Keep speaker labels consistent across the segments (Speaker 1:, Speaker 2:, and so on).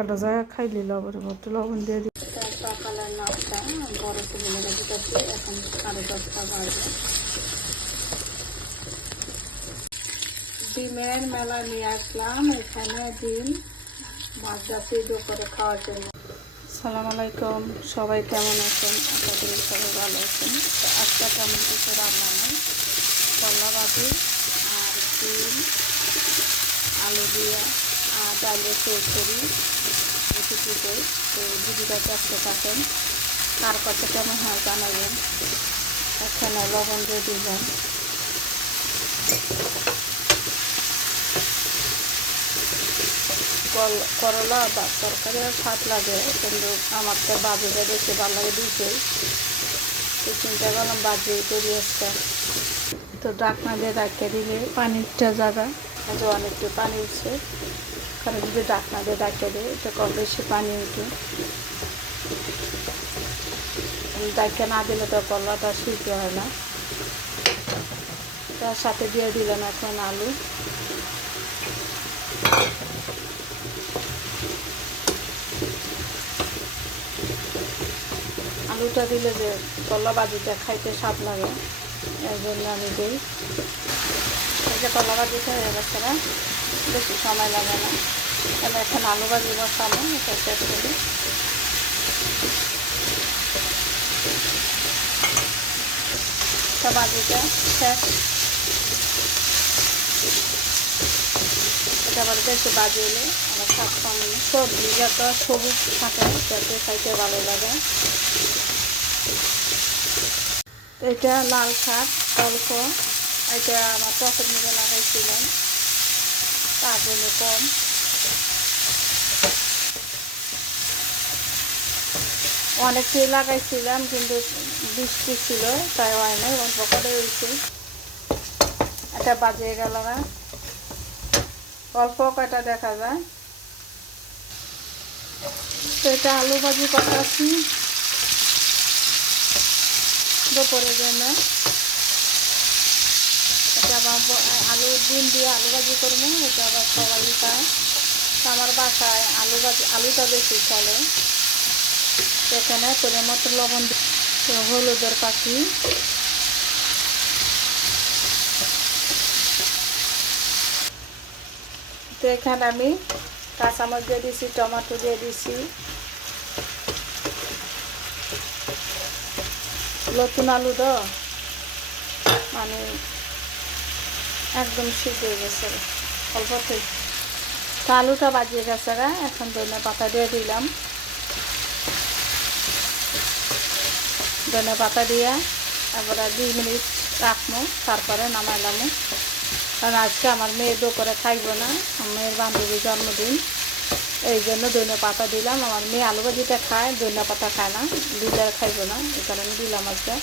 Speaker 1: একটা জায়গা খাইলে লবণের মতো লবণ দিয়ে দিই
Speaker 2: সকালের নাস্তা বড় ছেলে দিতেছি এখন সাড়ে দশটা বাজে ডিমের মেলা নিয়ে আসলাম এখানে ডিম ভাজা সিদ্ধ করে খাওয়ার জন্য। সালাম আলাইকুম সবাই কেমন আছেন? আশা করি সবাই ভালো আছেন। আজকে কেমন কিছু রান্না নেই। কলা ভাজি আর ডিম আলু দিয়ে আর ডালের চৌচুরি রেসিপিতে তো ভিডিওটা দেখতে থাকেন। কার কাছে কেমন হয় জানাবেন। এখানে লবণ দিবেন। কল, করলা বা তরকারি স্বাদ লাগে, কিন্তু আমার তো বাজিটা বেশি ভালো লাগে দিতে। তো চিন্তা করলাম বাজিয়ে তৈরি আসতে তো ডাকনা দিয়ে ডাকিয়ে দিলে পানিরটা জায়গা যে অনেকটা পানি উঠছে। কারণ যদি ডাকনা দিয়ে ডাকিয়ে দেয়, এটা কম বেশি পানি উঠে। ডাকিয়ে না দিলে তো কলাটা সিদ্ধ হয় না। তার সাথে দিয়ে দিলাম এখন আলু। আলুটা দিলে যে কলা বাজিটা খাইতে স্বাদ লাগে এর জন্য আমি দিই। এই যে কলা বাজিটা হয়ে গেছে না, বেশি সময় লাগে না। আমি এখন আলু ভাজি বসানো এটা শেষ করি। এটা বাজি সবুজ থাকে ভালো লাগে। এটা লাল শাক, অল্প। এটা আমার পকেট মিলে লাগাইছিলাম। তার জন্য কম। অনেকটাই লাগাইছিলাম, কিন্তু বৃষ্টি ছিল, তাই হয় নাই, অল্প করে হয়েছে। এটা বাজিয়ে গেল না। অল্প কয়টা দেখা যায়। তো এটা আলু ভাজি করতেছি। দুপুরের জন্য। এটা আবার আলু ডিম দিয়ে আলু ভাজি করব, এটা আবার সবাই খায়। আমার বাসায় আলু ভাজি আলুটা বেশি চলে। এখানে করে মতো লবণ হলুদের পাখি। তো এখানে আমি কাঁচামরিচ দিয়ে দিছি, টমেটো দিয়ে দিছি। নতুন আলু তো? মানে একদম হয়ে গেছে। অল্প থেকে তো আলুটা বাজিয়ে গেছে গা এখন ধনে পাতা দিয়ে দিলাম। ধনে পাতা দিয়ে তারপরে দুই মিনিট রাখব, তারপরে নামাইলাম। কারণ আজকে আমার মেয়ে দো করে খাইব না, আমার মেয়ের বান্ধবীর জন্মদিন। এই জন্য ধনে পাতা দিলাম। আমার মেয়ে আলু ভাজিটা খায়, ধনে পাতা খায় না দিলে খাইব না, এই কারণে দিলাম আজকে।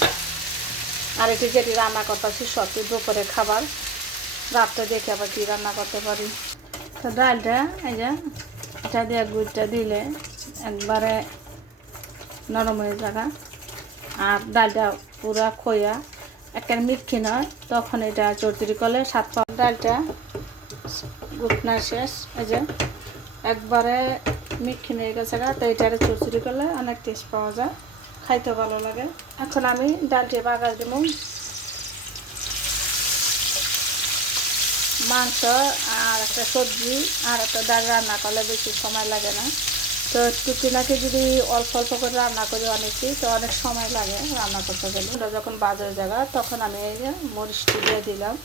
Speaker 2: আর এটি যেটি রান্না করতেছি সবটি দুপুরে খাবার। রাতটা দেখে আবার কী রান্না করতে পারি। তো ডালটা, এই যে, এটা দিয়ে গুড়টা দিলে একবারে নরম হয়ে যাবে। আর ডালটা পুরা খোয়া একটা মিটকি নয়, তখন এটা চর্চুরি করলে সাত পাওয়া ডালটা গুটনা শেষ, এই যে, একবারে মিটকি নিয়ে গেছে গা, তো এটা চর্চুরি করলে অনেক টেস্ট পাওয়া যায় খাইতে ভালো লাগে। এখন আমি ডালটি বাগার দেবো মাংস আর একটা সবজি আর একটা ডাল রান্না করলে বেশি সময় লাগে না। তো টুকিনাকে যদি অল্প অল্প করে রান্না করি অনেকেই, তো অনেক সময় লাগে রান্না করতে গেলে। ওটা যখন বাজার জায়গা তখন আমি এই যে মরিচটি দিয়ে দিলাম।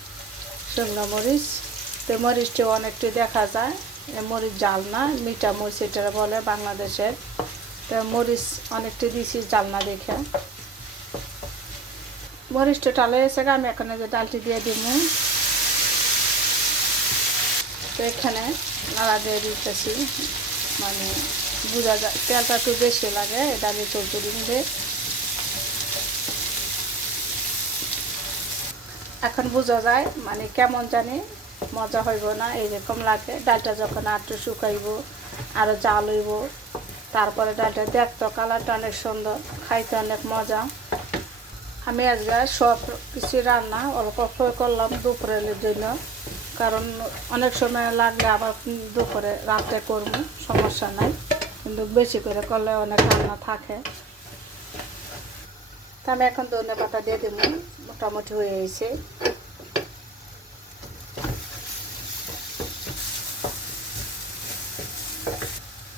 Speaker 2: শুকনো মরিচ। তো মরিচটি অনেকটি দেখা যায়। মরিচ জাল না, মিঠা মরিচ এটা বলে বাংলাদেশের। তো মরিচ অনেকটি দিয়েছি জাল না দেখে। মরিচটা টালে এসে আমি এখানে যে ডালটি দিয়ে দিব। তো এখানে নাড়া দিয়ে দিতেছি মানে বোঝা যায়, তেলটা একটু বেশি লাগে ডালে চলচুরি মিলে এখন বোঝা যায় মানে কেমন জানি মজা হইব না, এইরকম লাগে। ডালটা যখন আটটু শুকাইব আরও জাল হইব, তারপরে ডালটা দেখতো কালারটা অনেক সুন্দর, খাইতে অনেক মজা। আমি আজকে সব কিছু রান্না অল্প করলাম দুপুরের জন্য। কারণ অনেক সময় লাগলে আবার দুপুরে, রাতে করব, সমস্যা নাই। কিন্তু বেশি করে করলে অনেক রান্না থাকে। তা আমি এখন ধনে পাতা দিয়ে দেবো, মোটামুটি হয়ে গেছে।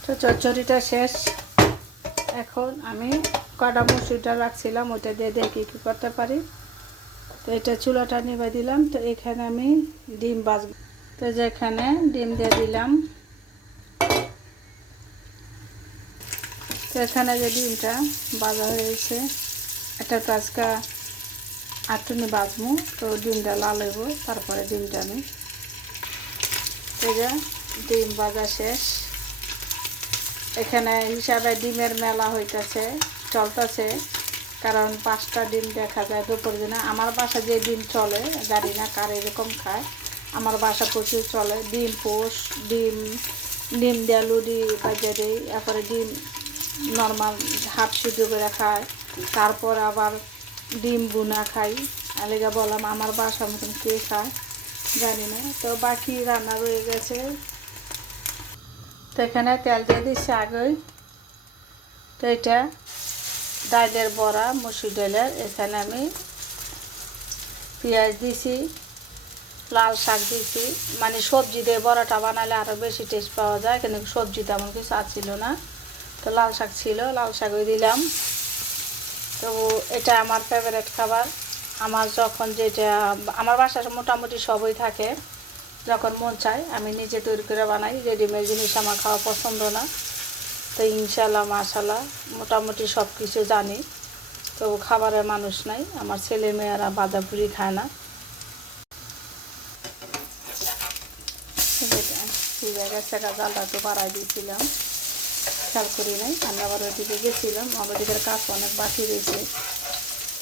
Speaker 2: তো চচ্চড়িটা শেষ। এখন আমি কটা মুসুরিটা রাখছিলাম ওটা দিয়ে দেখি কী করতে পারি। তো এটা চুলাটা নিবে দিলাম। তো এখানে আমি ডিম বাজব তো যেখানে ডিম দিয়ে দিলাম। তো এখানে যে ডিমটা বাজা হয়েছে এটা তো আজকে আটটুনি বাজবো তো ডিমটা লাল হইব, তারপরে ডিমটা আমি এই যে ডিম বাজা শেষ। এখানে হিসাবে ডিমের মেলা হইতেছে, চলতেছে। কারণ পাঁচটা ডিম দেখা যায় দুপুর দিনে। আমার বাসা যে ডিম চলে, জানি না কার এরকম খায়। আমার বাসা প্রচুর চলে। ডিম পোষ, ডিম ডিম দিয়ে লুডি বাজিয়ে দিই তারপরে ডিম নর্মাল হাফ সিদ্ধ করে খায়। তারপর আবার ডিম বুনা খাই। আলেগা বললাম, আমার বাসার মতন কে খায়? জানি না। তো বাকি রান্না রয়ে গেছে। তো এখানে তেল দিয়ে দিচ্ছি আগেই। তো এটা ডালের বড়া, মুসুর ডালের এখানে আমি পেঁয়াজ দিছি, লাল শাক দিছি। মানে সবজি দিয়ে বড়াটা বানালে আরও বেশি টেস্ট পাওয়া যায় কিন্তু সবজি তেমন কিছু ছিল না। তো লাল শাক ছিল, লাল শাকই দিলাম। তো এটা আমার ফেভারেট খাবার। আমার যখন যেটা, আমার বাসায় মোটামুটি সবই থাকে। যখন মন চায়, আমি নিজে তৈরি করে বানাই। রেডিমেড জিনিস আমার খাওয়া পছন্দ না। তো ইনশাল্লাহ মাশাল্লাহ মোটামুটি সব কিছু জানি। তো খাবারের মানুষ নাই, আমার ছেলে মেয়েরা বাঁধাপুরি খায় না। জালটা একটু বাড়াই দিয়েছিলাম, খেয়াল করি নাই। আমি আবার ওইদিকে গেছিলাম আমার ওদিকের কাজ অনেক বাকি রয়েছে।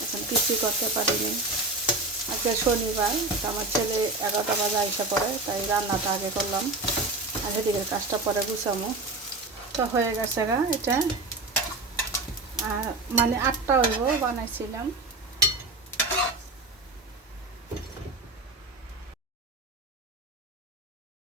Speaker 2: এখন কিছুই করতে পারিনি। আজকে শনিবার, তো আমার ছেলে এগারোটা বাজে আইসা পড়ে, তাই রান্নাটা আগে করলাম। আর সেদিকের কাজটা পরে গুছামো। তো হয়ে গেছে গা এটা। আর মানে আটটা হইব বানাইছিলাম।